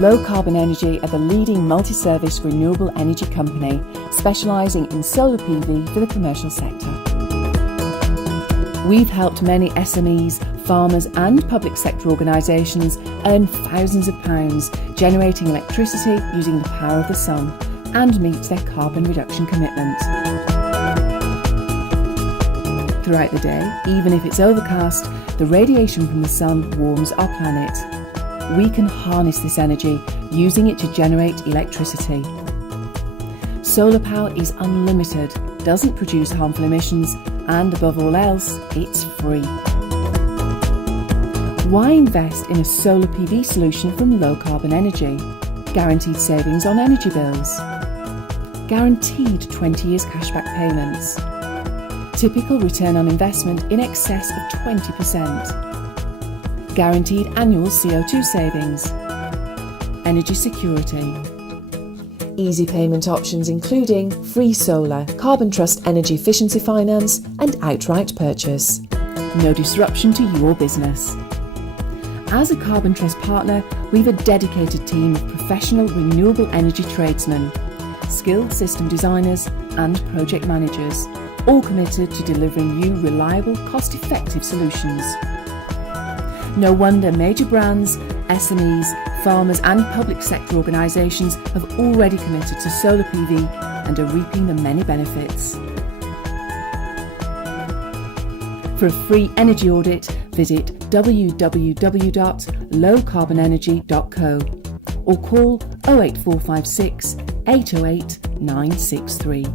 Low Carbon Energy are the leading multi-service renewable energy company specialising in solar PV for the commercial sector. We've helped many SMEs, farmers and public sector organisations earn thousands of pounds generating electricity using the power of the sun and meet their carbon reduction commitment. Throughout the day, even if it's overcast, the radiation from the sun warms our planet. We can harness this energy using it to generate electricity. Solar power is unlimited, doesn't produce harmful emissions, and above all else, it's free. Why invest in a solar PV solution from Low Carbon Energy? Guaranteed savings on energy bills. Guaranteed 20 years cashback payments. Typical return on investment in excess of 20%. Guaranteed annual CO2 savings. Energy security. Easy payment options including free solar, Carbon Trust energy efficiency finance and outright purchase. No disruption to your business. As a Carbon Trust partner, we've a dedicated team of professional renewable energy tradesmen, skilled system designers and project managers, all committed to delivering you reliable, cost-effective solutions. No wonder major brands, SMEs, farmers and public sector organisations have already committed to solar PV and are reaping the many benefits. For a free energy audit, visit www.lowcarbonenergy.co or call 08456 808 963.